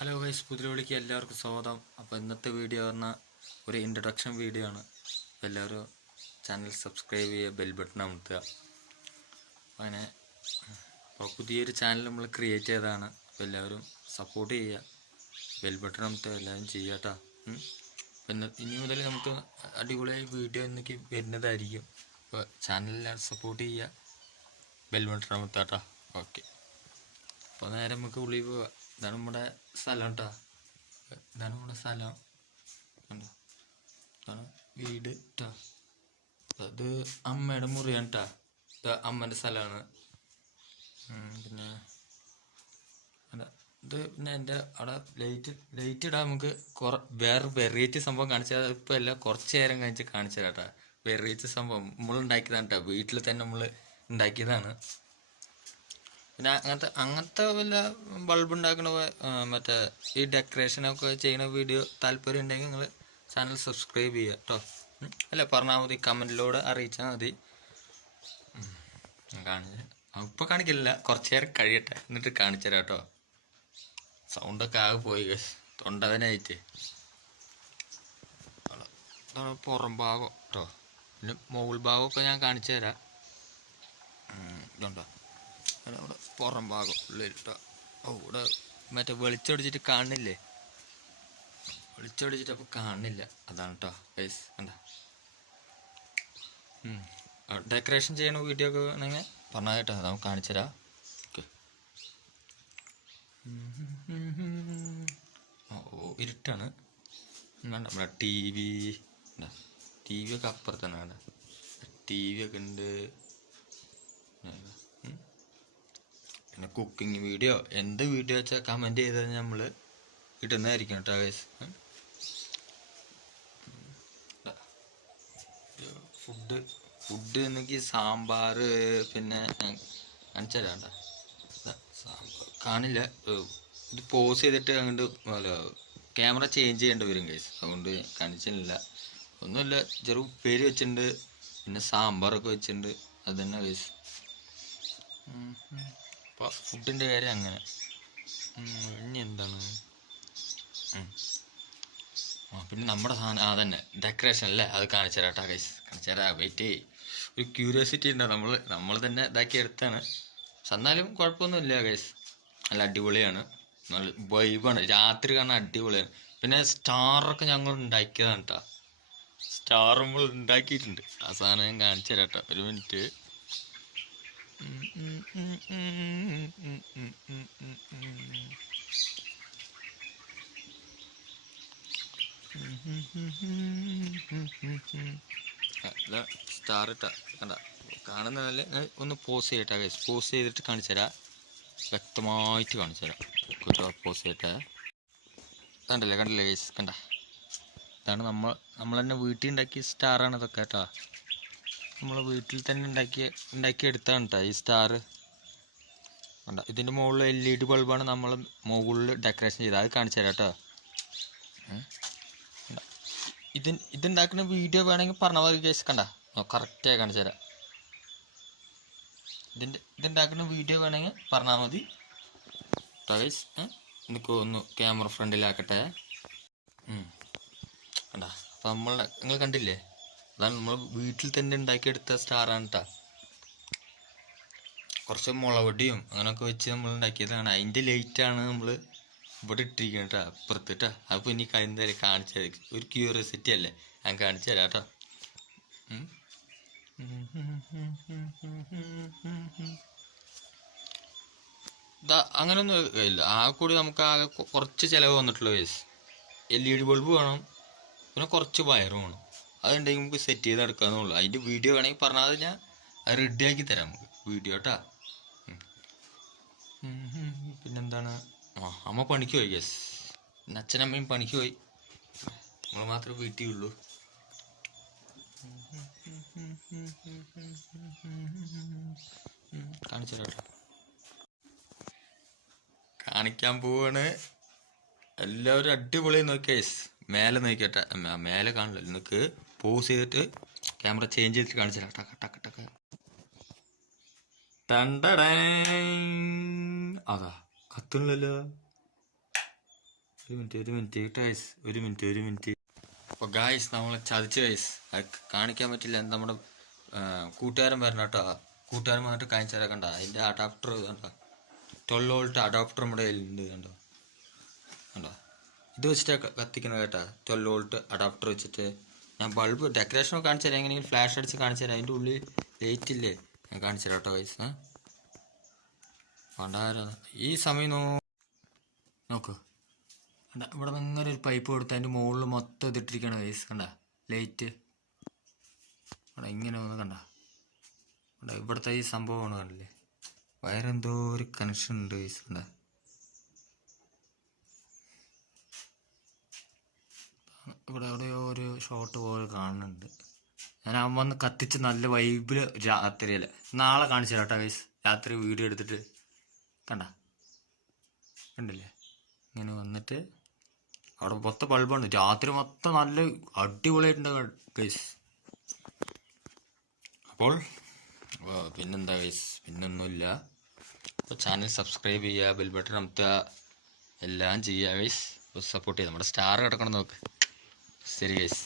Hello guys, പുതിയ എല്ലാവർക്കും സ്വാഗതം. അപ്പോൾ ഇന്നത്തെ വീഡിയോ പറഞ്ഞാൽ ഒരു ഇൻട്രൊഡക്ഷൻ വീഡിയോ ആണ്. എല്ലാവരും ചാനൽ സബ്സ്ക്രൈബ് ചെയ്യുക, ബെൽ ബട്ടൺ അമർത്തുക. അങ്ങനെ അപ്പോൾ പുതിയൊരു ചാനൽ നമ്മൾ ക്രിയേറ്റ് ചെയ്തതാണ്. അപ്പോൾ എല്ലാവരും സപ്പോർട്ട് ചെയ്യുക, ബെൽ ബട്ടൺ അമർത്തുക, എല്ലാവരും ചെയ്യുക കേട്ടോ. പിന്നെ ഇനി മുതൽ നമുക്ക് അടിപൊളിയായി വീഡിയോ എന്നൊക്കെ വരുന്നതായിരിക്കും. അപ്പോൾ ചാനലിൽ സപ്പോർട്ട് ചെയ്യുക, ബെൽ ബട്ടൺ അമർത്തുക കേട്ടോ. ഓക്കെ, അപ്പോൾ നേരെ നമുക്ക് ഉള്ളിൽ പോവുക. ഇതാണ് നമ്മുടെ സ്ഥലം കേട്ടോ. ഇതാണ് നമ്മുടെ സ്ഥലം കണ്ടോ. ഇതാണ് വീട് കേട്ടോ. അത് അമ്മയുടെ മുറിയാണ് കേട്ടോ. ഇത് അമ്മേൻ്റെ സ്ഥലമാണ്. പിന്നെ ഇത് പിന്നെ എൻ്റെ അവിടെ ലൈറ്റ് ഇടാൻ നമുക്ക് വേറെ വെറൈറ്റി സംഭവം കാണിച്ചാൽ ഇപ്പോൾ എല്ലാം കുറച്ച് നേരം കഴിച്ച് കാണിച്ചു കേട്ടോ. വെറൈറ്റി സംഭവം നമ്മൾ ഉണ്ടാക്കിയതാണ് കേട്ടോ. വീട്ടിൽ തന്നെ നമ്മൾ ഉണ്ടാക്കിയതാണ്. പിന്നെ അങ്ങനത്തെ വല്ല ബൾബ് ഉണ്ടാക്കണ മറ്റേ ഈ ഡെക്കറേഷനൊക്കെ ചെയ്യുന്ന വീഡിയോ താല്പര്യം ഉണ്ടെങ്കിൽ നിങ്ങൾ ചാനൽ സബ്സ്ക്രൈബ് ചെയ്യുക കേട്ടോ. അല്ല പറഞ്ഞാൽ മതി, കമൻറ്റിലൂടെ അറിയിച്ചാൽ മതി. ഇപ്പോൾ കാണിക്കില്ല, കുറച്ച് നേരം കഴിയട്ടെ എന്നിട്ട് കാണിച്ചു തരാം കേട്ടോ. സൗണ്ടൊക്കെ ആകെ പോയി, തൊണ്ടവനായിട്ട്. അതാണ് പുറം ഭാഗം കേട്ടോ. പിന്നെ മുകൾ ഭാഗമൊക്കെ ഞാൻ കാണിച്ചു തരാം. ഇതുണ്ടോ, അവിടെ പുറം ഭാഗം ഉള്ളിലിട്ടോ. ഇവിടെ മറ്റേ വെളിച്ചൊടിച്ചിട്ട് കാണില്ലേ, വെളിച്ചൊടിച്ചിട്ട് അപ്പോൾ കാണില്ല. അതാണ് കേട്ടോ ഗൈസ്. കണ്ട ഡെക്കറേഷൻ ചെയ്യണ വീഡിയോ ഒക്കെ വേണമെങ്കിൽ പറഞ്ഞാൽ കേട്ടോ, നമുക്ക് കാണിച്ചു തരാം. ഓക്കെ. ഓ ഇരുട്ടാണ്. വേണ്ട, നമ്മുടെ ടി വി ഒക്കെ അപ്പുറത്താണ്. വേണ്ട, ടി വി ഒക്കെ ഉണ്ട്. പിന്നെ കുക്കിംഗ് വീഡിയോ, എന്ത് വീഡിയോ വെച്ചാൽ കമൻറ്റ് ചെയ്താൽ നമ്മൾ ഇടുന്നതായിരിക്കും കേട്ടോ ഗൈസ്. ഫുഡ് എന്നൊക്കെ സാമ്പാർ, പിന്നെ കാണിച്ചു തരാണ്ട. സാമ്പാർ കാണില്ല, ഇത് പോസ് ചെയ്തിട്ട് അങ്ങോട്ട് ക്യാമറ ചേഞ്ച് ചെയ്യേണ്ടി വരും ഗൈസ്. അതുകൊണ്ട് കാണിച്ചില്ല. ഒന്നുമില്ല, ചെറു ഉപ്പേരി വെച്ചിട്ടുണ്ട്, പിന്നെ സാമ്പാറൊക്കെ വെച്ചിട്ടുണ്ട്. അത് തന്നെ ഗൈസ്. അപ്പോൾ ഫുഡിൻ്റെ കാര്യം അങ്ങനെ. ഇനി എന്താണ്, പിന്നെ നമ്മുടെ സാധനം അതന്നെ ഡെക്കറേഷൻ അല്ലേ, അത് കാണിച്ചു തരാം കേട്ടോ ഗൈസ്. കാണിച്ചു തരാം, വെയിറ്റ്. ഒരു ക്യൂരിയോസിറ്റി ഉണ്ട്. നമ്മൾ തന്നെ ഇതാക്കി എടുത്താണ്. പക്ഷെ എന്നാലും കുഴപ്പമൊന്നുമില്ല ഗൈസ്, നല്ല അടിപൊളിയാണ്, നല്ല വൈബാണ്. രാത്രി കാണാൻ അടിപൊളിയാണ്. പിന്നെ സ്റ്റാറൊക്കെ ഞങ്ങൾ ഉണ്ടാക്കിയതാണ് കേട്ടോ. സ്റ്റാർ നമ്മൾ ഉണ്ടാക്കിയിട്ടുണ്ട്. ആ സാധനം ഞാൻ കാണിച്ചു തരാം കേട്ടോ, ഒരു മിനിറ്റ്. സ്റ്റാർ ഇട്ടാ കണ്ട, കാണുന്നതല്ലേ. ഒന്ന് പോസ് ചെയ്യട്ടെ ഗൈസ്, പോസ് ചെയ്തിട്ട് കാണിച്ചു തരാം, വ്യക്തമായിട്ട് കാണിച്ചു തരാം. പോസ് ചെയ്യട്ടെ. കണ്ടില്ലേ ഗൈസ്, കണ്ട. ഇതാണ് നമ്മൾ തന്നെ വീട്ടിൽ ഉണ്ടാക്കിയ സ്റ്റാറാണ് ഇതൊക്കെ കേട്ടോ. നമ്മൾ വീട്ടിൽ തന്നെ ഉണ്ടാക്കിയെടുത്താണ് കേട്ടോ ഈ സ്റ്റാർ. കണ്ട, ഇതിൻ്റെ മുകളിൽ LED ബൾബാണ് നമ്മൾ മുകളിൽ ഡെക്കറേഷൻ ചെയ്തത്. അത് കാണിച്ചു തരാം കേട്ടോ. ഇതുണ്ടാക്കുന്ന വീഡിയോ വേണമെങ്കിൽ പറഞ്ഞാൽ മതി ഗൈസ്. കണ്ട, കറക്റ്റായി കാണിച്ചു തരാം. ഇതുണ്ടാക്കുന്ന വീഡിയോ വേണമെങ്കിൽ പറഞ്ഞാൽ മതി ഗൈസ്. എനിക്ക് ഒന്ന് ക്യാമറ ഫ്രണ്ടിലാക്കട്ടെ. കണ്ട, അപ്പം നിങ്ങൾ കണ്ടില്ലേ, അതാണ് നമ്മൾ വീട്ടിൽ തന്നെ ഉണ്ടാക്കിയെടുത്ത സ്റ്റാറാണ് കേട്ടോ. കുറച്ച് മുളകൊടിയും അങ്ങനെയൊക്കെ വെച്ച് നമ്മൾ ഉണ്ടാക്കിയതാണ്. അതിൻ്റെ ലൈറ്റാണ് നമ്മൾ ഇവിടെ ഇട്ടിരിക്കുന്നത് കേട്ടോ, അപ്പുറത്ത് കേട്ടോ. അപ്പോൾ ഇനി എന്തായാലും കാണിച്ചു തരാം, ഒരു ക്യൂരിയോസിറ്റി അല്ലേ, ഞാൻ കാണിച്ചു തരാം കേട്ടോ. അങ്ങനെയൊന്നും ഇല്ല. ആ കൂടി നമുക്ക് ആകെ കുറച്ച് ചിലവ് വന്നിട്ടുള്ള വയസ്സ്. LED ബൾബ് വേണം, പിന്നെ കുറച്ച് വയറും വേണം. അതുണ്ടെങ്കിൽ നമുക്ക് സെറ്റ് ചെയ്ത് എടുക്കാമെന്നുള്ളൂ. അതിൻ്റെ വീഡിയോ വേണമെങ്കിൽ പറഞ്ഞാൽ ഞാൻ അത് റെഡിയാക്കി തരാം നമുക്ക് വീഡിയോ കേട്ടോ. പിന്നെന്താണ്, അമ്മ പണിക്ക് പോയി ഗൈസ്. പിന്നെ അച്ഛനമ്മയും പണിക്ക് പോയി, നമ്മൾ മാത്രമേ വീട്ടിലുള്ളൂ. കാണിച്ചു തരാം, കാണിക്കാൻ പോവാണ്. എല്ലാവരും അടിപൊളി നോക്കിയ ഗൈസ്. മേലെ നോക്കിയട്ടെ, മേലെ കാണില്ല, നിങ്ങൾക്ക് പോസ് ചെയ്തിട്ട് ക്യാമറ ചേഞ്ച് ചെയ്തിട്ട് കാണിച്ചു തരാം. ടക്ക ടക്ക ടക്ക. അതാ കത്തുന്നില്ലല്ലോ. ഒരു മിനിറ്റ് ഗൈസ്, ഒരു മിനിറ്റ്. അപ്പോൾ ഗായ്സ് നമ്മൾ ചതിച്ച് ഗൈസ്, അത് കാണിക്കാൻ പറ്റില്ല. നമ്മുടെ കൂട്ടുകാരൻ വരണം കേട്ടോ. കൂട്ടുകാരൻ വന്നിട്ട് കാണിച്ചു തരാൻ കണ്ട അതിൻ്റെ അഡാപ്റ്റർ കണ്ടോ, 12 വോൾട്ട് അഡാപ്റ്റർ നമ്മുടെ കയ്യിലുണ്ട് കണ്ടോ. ഇത് വെച്ചിട്ട് കത്തിക്കുന്നത് കേട്ടോ, 12 വോൾട്ട് അഡാപ്റ്റർ വെച്ചിട്ട്. ഞാൻ ബൾബ് ഡെക്കറേഷനൊക്കെ കാണിച്ചു തരാം, എങ്ങനെയെങ്കിലും ഫ്ലാഷ് അടിച്ച് കാണിച്ചു തരാം. അതിൻ്റെ ഉള്ളിൽ ലൈറ്റ് ഇല്ലേ, ഞാൻ കാണിച്ചു തരാം കേട്ടോ ഗൈസ്. വേണ്ടാരോ ഈ സമയം നോക്ക്, ഇവിടെ നിന്ന് ഇങ്ങനെ ഒരു പൈപ്പ് കൊടുത്ത് അതിൻ്റെ മുകളിൽ മൊത്തം ഇതിട്ടിരിക്കുകയാണ് ഗൈസ്. കണ്ട ലൈറ്റ് ഇങ്ങനെ ഒന്ന് കണ്ട ഇവിടുത്തെ ഈ സംഭവമാണ് കണ്ടില്ലേ, വയറെന്തോ ഒരു കണക്ഷൻ ഉണ്ട് ഗൈസ്. കണ്ട ഇവിടെ എവിടെയോ ഒരു ഷോട്ട് പോലെ കാണുന്നുണ്ട്. ഞാൻ വന്ന് കത്തിച്ച് നല്ല വൈബില് രാത്രിയല്ല, നാളെ കാണിച്ചു തരാം കേട്ടോ ഗൈസ്. രാത്രി വീഡിയോ എടുത്തിട്ട് കണ്ടില്ലേ, ഇങ്ങനെ വന്നിട്ട് അവിടെ മൊത്തം ബൾബുണ്ട്. രാത്രി മൊത്തം നല്ല അടിപൊളിയായിട്ടുണ്ട് ഗൈസ്. അപ്പോൾ പിന്നെന്താ ഗൈസ്, പിന്നൊന്നുമില്ല. അപ്പോൾ ചാനൽ സബ്സ്ക്രൈബ് ചെയ്യുക, ബെൽ ബട്ടൺ അമർത്തുക, എല്ലാം ചെയ്യുക ഗൈസ്. സപ്പോർട്ട് ചെയ്യുക. നമ്മുടെ സ്റ്റാർ കിടക്കണം നോക്ക്. ശരി ഗൈസ്.